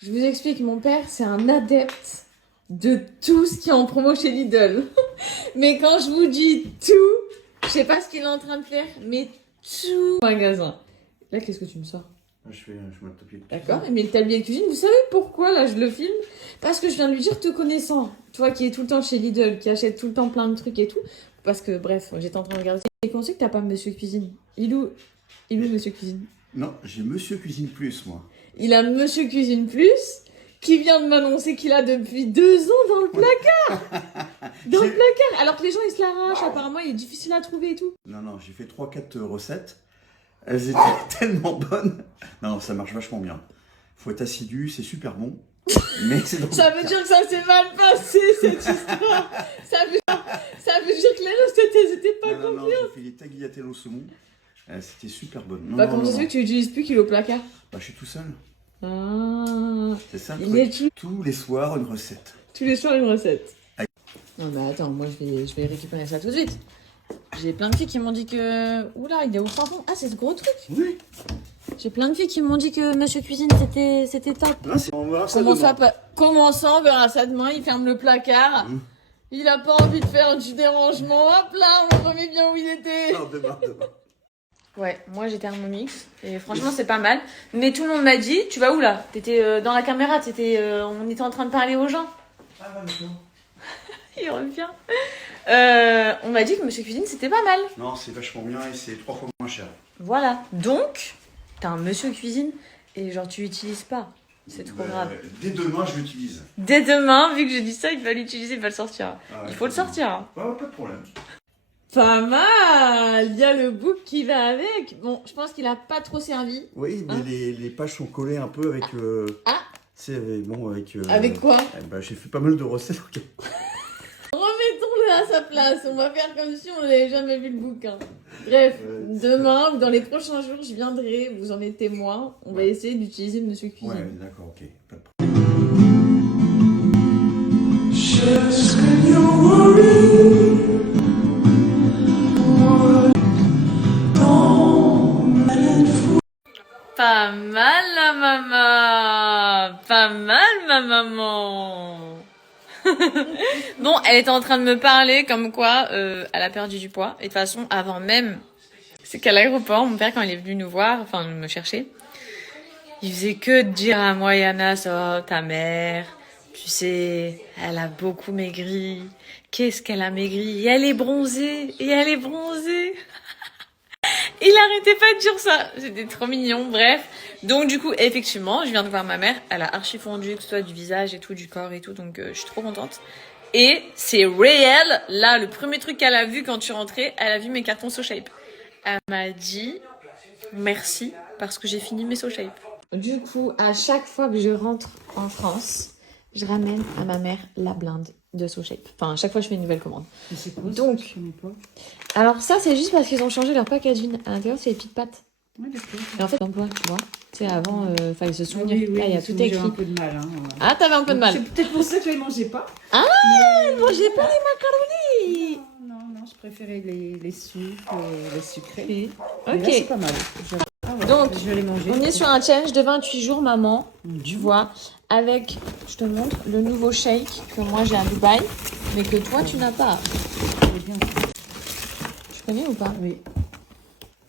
Je vous explique, mon père, c'est un adepte de tout ce qui est en promo chez Lidl. Mais quand je vous dis tout, je sais pas ce qu'il est en train de faire, mais tout magasin. Là, qu'est-ce que tu me sors? Je mets le tablier. D'accord, mais le tablier de cuisine, vous savez pourquoi là je le filme? Parce que je viens de lui dire, te connaissant, toi qui es tout le temps chez Lidl, qui achète tout le temps plein de trucs et tout, parce que bref, j'étais en train de regarder. Et qu'on sait que t'as pas Monsieur Cuisine. Il est où Monsieur Cuisine? Non, j'ai Monsieur Cuisine Plus, moi. Il a Monsieur Cuisine Plus, qui vient de m'annoncer qu'il a depuis 2 ans dans le placard. Dans le placard, alors que les gens ils se l'arrachent, apparemment il est difficile à trouver et tout. Non, j'ai fait 3-4 recettes. Elles étaient tellement bonnes. Non, ça marche vachement bien. Faut être assidu, c'est super bon. Mais c'est dans Ça veut dire que ça s'est mal passé cette histoire. Ça veut dire que les recettes elles étaient pas Non, complètes. j'ai fait les tagliatelles au saumon. C'était super bonne. Bah comment ça se fait que tu utilises plus qu'il est au placard? Bah, je suis tout seul. Ah, C'est ça le il truc. est tout... Tous les soirs, une recette. Tous les soirs une recette. Non mais attends, moi je vais récupérer ça tout de suite. J'ai plein de filles qui m'ont dit que... Oula, il est au fin fond. Ah, c'est ce gros truc. Oui. J'ai plein de filles qui m'ont dit que Monsieur Cuisine c'était top. Non, on verra ça Comment demain. comment ça, on verra ça demain, il ferme le placard. Il a pas envie de faire du dérangement. Hop là, on le remet bien où il était. Non, demain. Ouais, moi j'ai Thermomix et franchement c'est pas mal. Mais tout le monde m'a dit, tu vas où là? T'étais dans la caméra, on était en train de parler aux gens. Ah, bah, d'accord. Il revient. On m'a dit que Monsieur Cuisine c'était pas mal. Non, c'est vachement bien et c'est 3 fois moins cher. Voilà. Donc, t'as un Monsieur Cuisine et genre tu l'utilises pas. C'est trop grave. Dès demain, je l'utilise. Dès demain, vu que je dis ça, il va l'utiliser, il va le sortir. Ah, Il faut le sortir. Hein. Ouais, pas de problème. Pas mal. Il y a le bouc qui va avec. Bon, je pense qu'il a pas trop servi. Oui, mais Hein les pages sont collées un peu avec... Ah. C'est bon, avec... Avec quoi? Bah, j'ai fait pas mal de recettes. Remettons-le à sa place. On va faire comme si on n'avait jamais vu le bouquin. Bref, demain ou dans les prochains jours, je viendrai. Vous en êtes témoin. On va essayer d'utiliser Monsieur Cuisine. Ouais, d'accord, ok. Pas de problème. Pas mal la maman. Pas mal ma maman. Bon, elle était en train de me parler comme quoi elle a perdu du poids. Et de toute façon, avant même, c'est qu'à l'aéroport, mon père, quand il est venu nous voir, enfin me chercher, il faisait que de dire à moi, Yana, ça, ta mère, tu sais, elle a beaucoup maigri. Qu'est-ce qu'elle a maigri? Et elle est bronzée. Et elle est bronzée. Il arrêtait pas de dire ça. C'était trop mignon, bref. Donc du coup, effectivement, je viens de voir ma mère. Elle a archi fondu, que ce soit du visage et tout, du corps et tout. Donc je suis trop contente. Et c'est réel. Là, le premier truc qu'elle a vu quand tu rentrais, elle a vu mes cartons SoShape. Elle m'a dit merci parce que j'ai fini mes SoShape. Du coup, à chaque fois que je rentre en France, je ramène à ma mère la blinde de SoShape. Enfin, à chaque fois, je fais une nouvelle commande. Mais c'est quoi, Donc, ça, je connais pas. Alors ça, c'est juste parce qu'ils ont changé leur packaging. À l'intérieur, c'est les petites pattes. Ouais, d'accord. Et en fait, l'emploi, tu vois. Tu sais, avant, fallait se Ah souvenir. oui, oui, Là, il y a parce que tout moi, j'ai écrit. un peu de mal. Hein, ouais. Ah, t'avais un peu de mal. C'est peut-être pour ça que je les mangeais pas. Ah, mais... mangez pas les macaronis. Non, je préférais les sucres, les sucrés. Ok. Mais là, c'est pas mal. Ah ouais, Donc, je vais les manger. On est sur un challenge de 28 jours, maman. Tu vois, avec, je te montre, le nouveau shake que moi j'ai à Dubaï, mais que toi, tu n'as pas. C'est bien. Tu connais ou pas? Oui,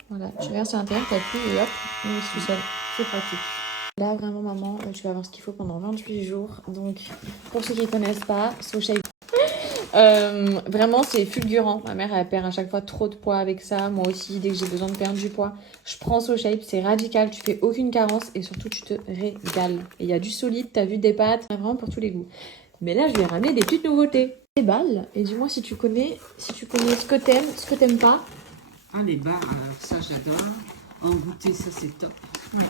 Voilà, tu regardes sur l'intérieur, t'appuies et hop, il mixe tout seul. c'est pratique. Là, vraiment, maman, tu vas avoir ce qu'il faut pendant 28 jours. Donc, pour ceux qui ne connaissent pas, SoShape. Vraiment, c'est fulgurant. Ma mère, elle perd à chaque fois trop de poids avec ça. Moi aussi, dès que j'ai besoin de perdre du poids, je prends SoShape. C'est radical, tu fais aucune carence et surtout, tu te régales. Et il y a du solide, t'as vu des pâtes, vraiment pour tous les goûts. Mais là, je vais ramener des petites nouveautés. Des balles. Et dis-moi si tu connais ce que t'aimes pas. Ah, les bars, alors ça, j'adore. En goûter, ça, c'est top. Ouais.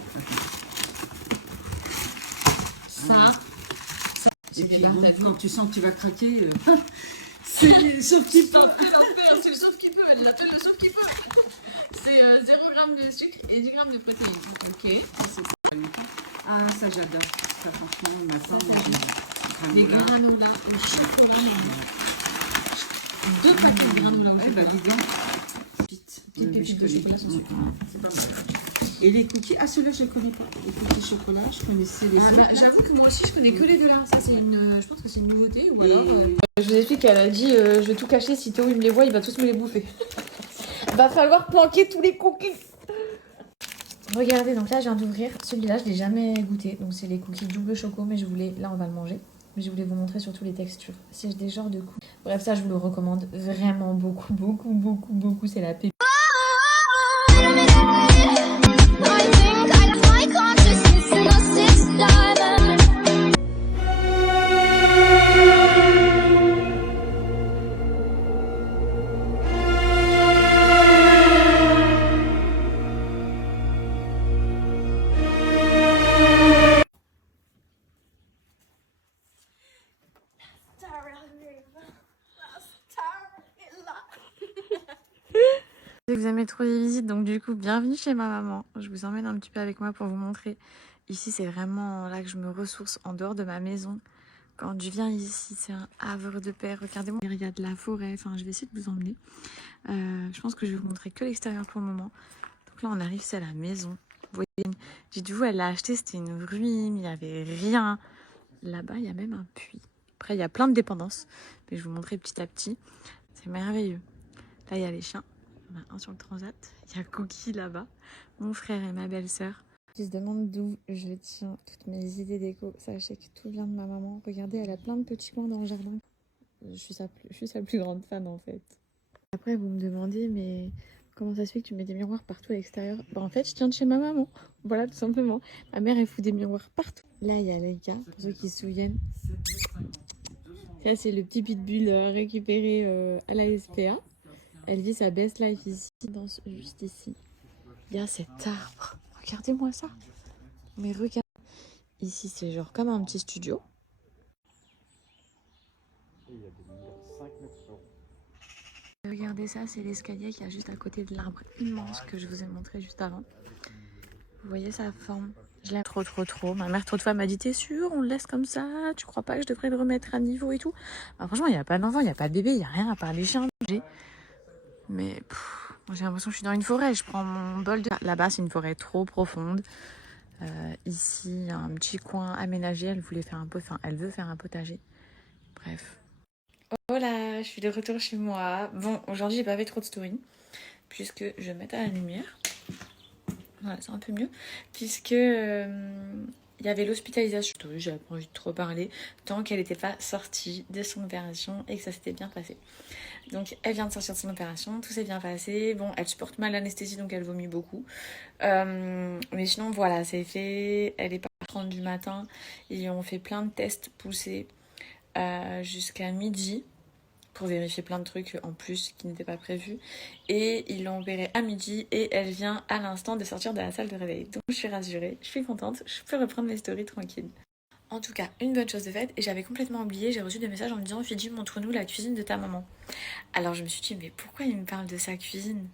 Ça. Et puis, bon, quand tu sens que tu vas craquer, c'est sauf qu'il peut. C'est le sauf qui peut. Elle l'appelle le sauf qui peut. C'est 0 g de sucre et 10 g de protéines. Ok. Ah, ça, j'adore. Ça, franchement, le matin, Des granola au chocolat. 2 paquets de granola au chocolat. Ouais, bah, dis donc. Petite pépite de chocolat sans sucre. C'est pas mal. Et les cookies, ah ceux-là je ne connais pas. Les cookies chocolat, je connaissais les autres. J'avoue que moi aussi je connais que les deux là. Ça c'est je pense que c'est une nouveauté ou alors. Je vous explique qu'elle a dit je vais tout cacher, si Théo il me les voit, il va tous me les bouffer. Va falloir planquer tous les cookies. Regardez, donc là je viens d'ouvrir. Celui-là je l'ai jamais goûté. Donc c'est les cookies double choco, mais je voulais, là on va le manger. Mais je voulais vous montrer surtout les textures. C'est des genres de cookies. Bref, ça je vous le recommande vraiment beaucoup. C'est la pépite. Vous aimez trop les visites, donc du coup, bienvenue chez ma maman. Je vous emmène un petit peu avec moi pour vous montrer. Ici, c'est vraiment là que je me ressource en dehors de ma maison. Quand je viens ici, c'est un havre de paix. Regardez-moi, il y a de la forêt. Enfin, je vais essayer de vous emmener. Je pense que je vais vous montrer que l'extérieur pour le moment. Donc là, on arrive, c'est à la maison. Vous voyez, dites-vous, elle l'a acheté, c'était une ruine, il n'y avait rien. Là-bas, il y a même un puits. Après, il y a plein de dépendances, mais je vais vous montrer petit à petit. C'est merveilleux. Là, il y a les chiens. Il y en a un sur le transat. Il y a Cookie là-bas, mon frère et ma belle-sœur. Qui se demande d'où je tiens toutes mes idées déco. Sachez que tout vient de ma maman. Regardez, elle a plein de petits coins dans le jardin. Je suis sa plus grande fan en fait. Après, vous me demandez, mais comment ça se fait que tu mets des miroirs partout à l'extérieur? Bah en fait, je tiens de chez ma maman. Voilà, tout simplement. Ma mère, elle fout des miroirs partout. Là, il y a les gars, pour ceux qui se souviennent. Ça, c'est le petit pitbull récupéré à la SPA. Elle vit sa best life ici, juste ici. Il y a cet arbre. Regardez-moi ça. Mais regarde. Ici, c'est genre comme un petit studio. Regardez ça, c'est l'escalier qu'il y a juste à côté de l'arbre immense que je vous ai montré juste avant. Vous voyez sa forme? Je l'aime trop. Ma mère trop de fois m'a dit t'es sûre, on le laisse comme ça? Tu crois pas que je devrais le remettre à niveau et tout? Bah, franchement, il n'y a pas d'enfant, il n'y a pas de bébé, il n'y a rien à part les chiens. Mais moi, j'ai l'impression que je suis dans une forêt. Je prends mon bol de... Là-bas, c'est une forêt trop profonde. Ici, il y a un petit coin aménagé. Elle veut faire un potager. Bref. Voilà, je suis de retour chez moi. Bon, aujourd'hui, j'ai pas fait trop de story. Puisque je vais mettre à la lumière. Voilà, c'est un peu mieux. Puisque il y avait l'hospitalisation. J'avais pas envie de trop parler tant qu'elle n'était pas sortie de son opération et que ça s'était bien passé. Donc elle vient de sortir de son opération, tout s'est bien passé. Bon, elle supporte mal l'anesthésie, donc elle vomit beaucoup. Mais sinon, voilà, c'est fait. Elle est partie à 30 du matin. Ils ont fait plein de tests poussés jusqu'à midi pour vérifier plein de trucs en plus qui n'étaient pas prévus. Et ils l'ont opérée à midi et elle vient à l'instant de sortir de la salle de réveil. Donc je suis rassurée, je suis contente, je peux reprendre mes stories tranquille. En tout cas, une bonne chose de faite, et j'avais complètement oublié, j'ai reçu des messages en me disant « Fidji, montre-nous la cuisine de ta maman ». Alors je me suis dit « Mais pourquoi il me parle de sa cuisine ?»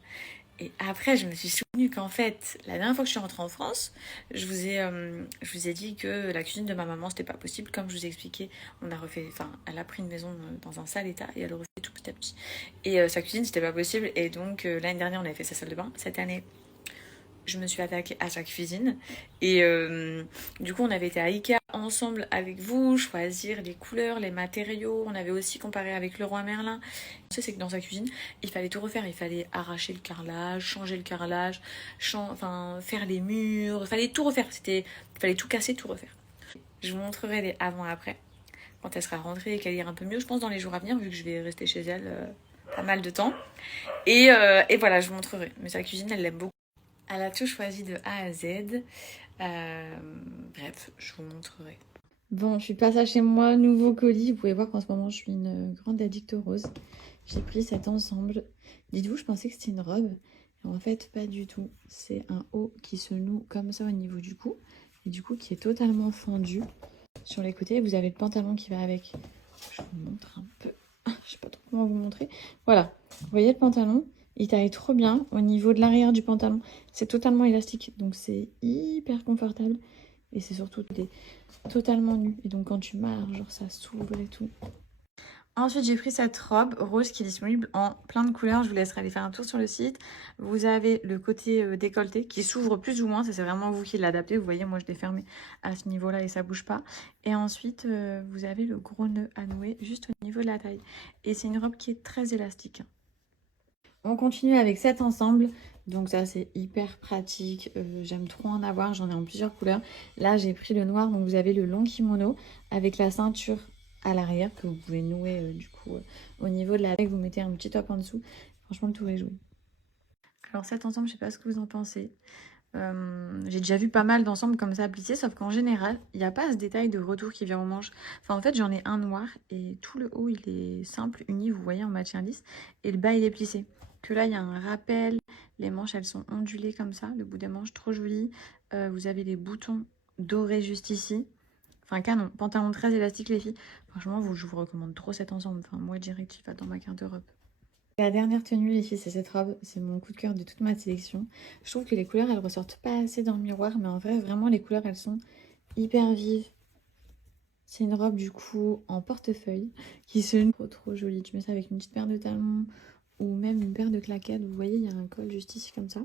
Et après, je me suis souvenue qu'en fait, la dernière fois que je suis rentrée en France, je vous ai dit que la cuisine de ma maman, c'était pas possible. Comme je vous ai expliqué, elle a pris une maison dans un sale état et elle refait tout petit à petit. Et sa cuisine, c'était pas possible. Et donc, l'année dernière, on avait fait sa salle de bain. Cette année, je me suis attaquée à sa cuisine. Et du coup, on avait été à Ikea ensemble avec vous, choisir les couleurs, les matériaux. On avait aussi comparé avec Leroy Merlin. C'est que dans sa cuisine, il fallait tout refaire. Il fallait arracher le carrelage, changer le carrelage, faire les murs. Il fallait tout refaire. Il fallait tout casser, tout refaire. Je vous montrerai les avant-après. Quand elle sera rentrée et qu'elle ira un peu mieux, je pense dans les jours à venir, vu que je vais rester chez elle pas mal de temps. Et voilà, je vous montrerai. Mais sa cuisine, elle l'aime beaucoup. Elle a tout choisi de A à Z. Bref, je vous montrerai. Bon, je suis passée chez moi, nouveau colis. Vous pouvez voir qu'en ce moment, je suis une grande addict aux roses. J'ai pris cet ensemble. Dites-vous, je pensais que c'était une robe. Et en fait, pas du tout. C'est un haut qui se noue comme ça au niveau du cou. Et du coup, qui est totalement fendu. Sur les côtés, vous avez le pantalon qui va avec. Je vous montre un peu. Je sais pas trop comment vous montrer. Voilà. Vous voyez le pantalon ? Il taille trop bien au niveau de l'arrière du pantalon. C'est totalement élastique, donc c'est hyper confortable. Et c'est surtout totalement nu. Et donc quand tu marches, genre ça s'ouvre et tout. Ensuite, j'ai pris cette robe rose qui est disponible en plein de couleurs. Je vous laisserai aller faire un tour sur le site. Vous avez le côté décolleté qui s'ouvre plus ou moins. Ça, c'est vraiment vous qui l'adaptez. Vous voyez, moi, je l'ai fermé à ce niveau-là et ça bouge pas. Et ensuite, vous avez le gros nœud à nouer juste au niveau de la taille. Et c'est une robe qui est très élastique. On continue avec cet ensemble. Donc ça, c'est hyper pratique. J'aime trop en avoir. J'en ai en plusieurs couleurs. Là, j'ai pris le noir. Donc vous avez le long kimono avec la ceinture à l'arrière que vous pouvez nouer du coup au niveau de la taille. Vous mettez un petit top en dessous. Franchement, le tour est joué. Alors cet ensemble, je sais pas ce que vous en pensez. J'ai déjà vu pas mal d'ensembles comme ça plissés, sauf qu'en général, il n'y a pas ce détail de retour qui vient aux manches. Enfin, en fait, j'en ai un noir et tout le haut, il est simple, uni, vous voyez, en maintien lisse. Et le bas, il est plissé. Que là, il y a un rappel. Les manches, elles sont ondulées comme ça. Le bout des manches, trop joli. Vous avez les boutons dorés juste ici. Enfin, canon. Pantalon très élastique, les filles. Franchement, je vous recommande trop cet ensemble. Enfin, moi, direct, il va dans ma garde-robe. La dernière tenue, les filles, c'est cette robe. C'est mon coup de cœur de toute ma sélection. Je trouve que les couleurs, elles ressortent pas assez dans le miroir. Mais en vrai, vraiment, les couleurs, elles sont hyper vives. C'est une robe, du coup, en portefeuille. Qui se trop jolie. Tu mets ça avec une petite paire de talons ou même une paire de claquettes. Vous voyez, il y a un col juste ici, comme ça.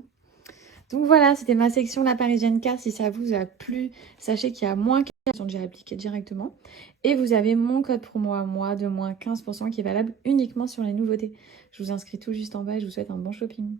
Donc voilà, c'était ma section La Parisienne Car. Si ça vous a plu, sachez qu'il y a moins 15% sont déjà appliqués directement. Et vous avez mon code promo à moi de moins 15% qui est valable uniquement sur les nouveautés. Je vous inscris tout juste en bas et je vous souhaite un bon shopping.